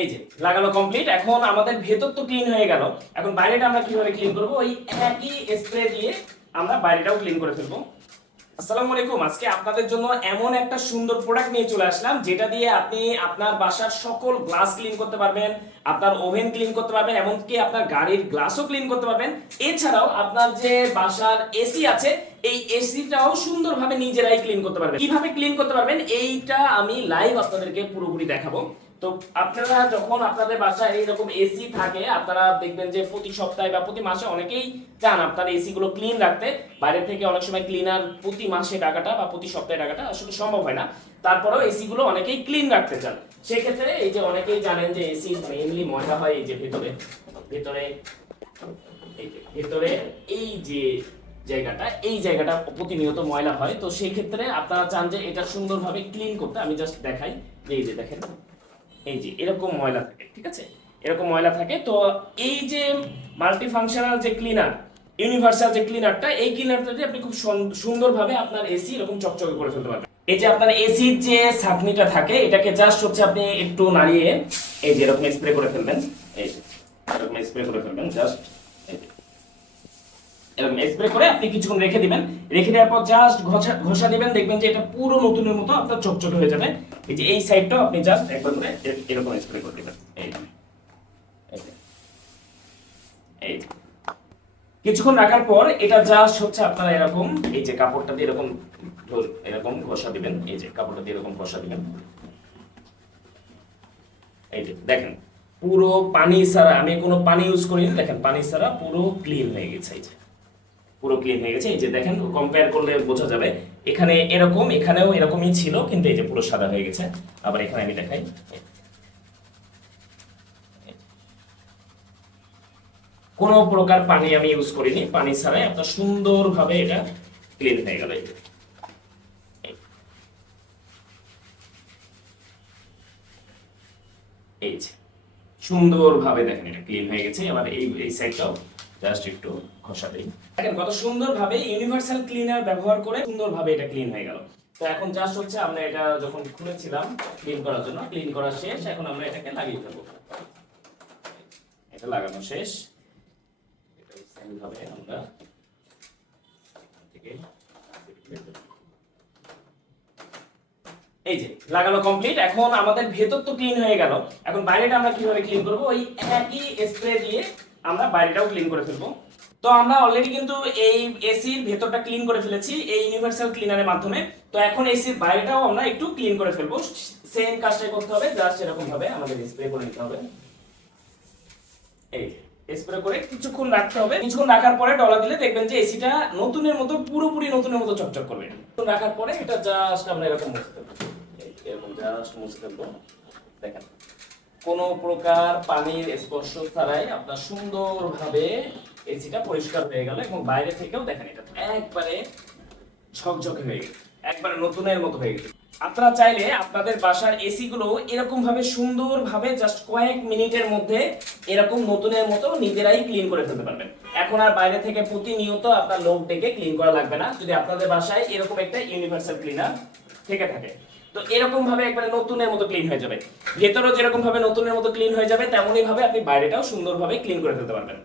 এই যে লাগানো কমপ্লিট। এখন আমাদের ভেতর তো ক্লিন হয়ে গেল, এখন বাইরেটা আমরা কিভাবে ক্লিন করব? ওই একই স্প্রে দিয়ে আমরা বাইরেটাও ক্লিন করে ফেলবো। আসসালামু আলাইকুম। আজকে আপনাদের জন্য এমন একটা সুন্দর প্রোডাক্ট নিয়ে চলে আসলাম যেটা দিয়ে আপনি আপনার বাসার সকল গ্লাস ক্লিন করতে পারবেন, আপনার ওভেন ক্লিন করতে পারবেন, এমনকি আপনার গাড়ির গ্লাসও ক্লিন করতে পারবেন। এছাড়াও আপনার যে বাসার এসি আছে এই এসিটাও সুন্দরভাবে নিজেরাই ক্লিন করতে পারবেন। কিভাবে ক্লিন করতে পারবেন এইটা আমি লাইভ আপনাদেরকে পুরোপুরি দেখাবো। তো আপনারা যখন আপনাদের বাসায় এইরকম এসি থাকে, আপনারা দেখবেন যে প্রতি সপ্তাহে বা প্রতি মাসে অনেকেই চান আপনার এসি গুলো ক্লিন রাখতে। বাইরে থেকে অনেক সময় ক্লিনার প্রতি মাসে টাকাটা বা প্রতি সপ্তাহে টাকাটা আসলে সম্ভব হয় না, তারপরেও এসি গুলো অনেকেই ক্লিন রাখতে চান। সেক্ষেত্রে এই যে অনেকেই জানেন যে এসি মেইনলি ময়লা হয় এই যে ভেতরে ভেতরে ভেতরে এই যে এই জায়গাটা প্রতিনিয়ত ময়লা হয়। তো সেই ক্ষেত্রে আপনারা চান যে এটা সুন্দরভাবে ক্লিন করতে। আমি জাস্ট দেখাই যে এই যে দেখেন এই যে এরকম ময়লা থাকে, ঠিক আছে, এরকম ময়লা থাকে। তো এই যে মাল্টি ফাংশনাল যে ক্লিনার, ইউনিভার্সাল যে ক্লিনারটা, এই ক্লিনারটা দিয়ে আপনি খুব সুন্দরভাবে আপনার এসি এরকম চকচকে করে ফেলতে পারবেন। এই যে আপনার এসির যে ছাঁকনিটা থাকে এটাকে জাস্ট হচ্ছে আপনি একটু নাড়িয়ে এই যে এরকম স্প্রে করে ফেলবেন। এই যে এরকম স্প্রে করে ফেলবেন, জাস্ট এরকম স্প্রে করে আপনি কিছুক্ষণ রেখে দিবেন। রেখে দেওয়ার পর জাস্ট ঘষা দিবেন, দেখবেন যে এটা পুরো নতুনের মতো আপনার চকচকে হয়ে যাবে। এই যে এই সাইডটাও আপনি জাস্ট একবার করে এরকম স্প্রে করে দিবেন। এই কিছুক্ষণ রাখার পর এটা জাস্ট হচ্ছে আপনারা এরকম এই যে কাপড়টা দিয়ে এরকম এরকম ঘষা দিবেন। এই যে কাপড়টা দিয়ে এরকম ঘষা দিবেন। এই যে দেখেন পুরো পানি ছাড়া, আমি কোনো পানি ইউজ করিনি, দেখেন পানি ছাড়া পুরো ক্লিন হয়ে গেছে। এই যে পুরো ক্লিন হয়ে গেছে। এই যে দেখেন কম্পেয়ার করলে বোঝা যাবে এখানে এরকম, এখানেও এরকমই ছিল, কিন্তু এই যে পুরো সাদা হয়ে গেছে। আবার এখানে আমি দেখাই, কোনো প্রকার পানি আমি ইউজ করিনি, পানি ছাড়াই আপনার সুন্দরভাবে এটা ক্লিন হয়ে গেল। এই যে সুন্দরভাবে দেখেন এটা ক্লিন হয়ে গেছে। এবার এই সাইডটাও জাস্ট একটু ঘষা দেই, দেখেন কত সুন্দরভাবে ইউনিভার্সাল ক্লিনার ব্যবহার করে সুন্দরভাবে এটা ক্লিন হয়ে গেল। তো এখন জাস্ট হচ্ছে আমরা এটা যখন খুলেছিলাম ক্লিন করার জন্য, ক্লিন করা শেষ, এখন আমরা এটাকে লাগিয়ে ফেলবো। এটা লাগানো শেষ। এটা সেম ভাবে আমরা থেকে এই যে লাগানো কমপ্লিট। এখন আমাদের ভেতর তো ক্লিন হয়ে গেল, এখন বাইরেটা আমরা কিভাবে ক্লিন করব? ওই একই স্প্রে দিয়ে আমরা বাইরেটাও ক্লিন করে ফেলবো। তো আমরা অলরেডি কিন্তু এই এসির ভেতরটা ক্লিন করে ফেলেছি এই ইউনিভার্সাল ক্লিনারের মাধ্যমে। তো এখন এসির বাইরেটাও আমরা একটু ক্লিন করে ফেলবো। সেম কাজটাই করতে হবে, জাস্ট এরকম ভাবে আমাদের স্প্রে করে নিতে হবে। এই স্প্রে করে কিছুক্ষণ রাখতে হবে। কিছুক্ষণ রাখার পরে ডলা দিলে দেখবেন যে এসিটা নতুনের মতো, পুরোপুরি নতুনের মতো চকচক করবে। রাখার পরে এটা জাস্ট আমরা এরকম মুছে দেবো, এরকম জাস্ট মুছে দেবো। দেখেন কোনো প্রকার পানির স্পর্শ ছাড়াই আপনার সুন্দরভাবে এসিটা পরিষ্কার হয়ে গেল। এবং বাইরে থেকেও দেখেন এটা একবারে ঝকঝকে হয়ে গেছে, একবারে নতুনের মতো হয়ে গেছে। আপনারা চাইলে আপনাদের বাসার এসি গুলো এরকম ভাবে সুন্দরভাবে জাস্ট কয়েক মিনিটের মধ্যে এরকম নতুনের মতো নিজেরাই ক্লিন করে ফেলতে পারবেন। এখন আর বাইরে থেকে প্রতিনিয়ত আপনার লোক ডেকে ক্লিন করা লাগবে না, যদি আপনাদের বাসায় এরকম একটা ইউনিভার্সাল ক্লিনার থেকে থাকে। তো এরকম ভাবে একবারে নতুনের মতো ক্লিন হয়ে যাবে। ভেতরেও যেরকম ভাবে নতুনের মতো ক্লিন হয়ে যাবে, তেমনই ভাবে আপনি বাইরেটাও সুন্দরভাবে ক্লিন করে ফেলতে পারবেন।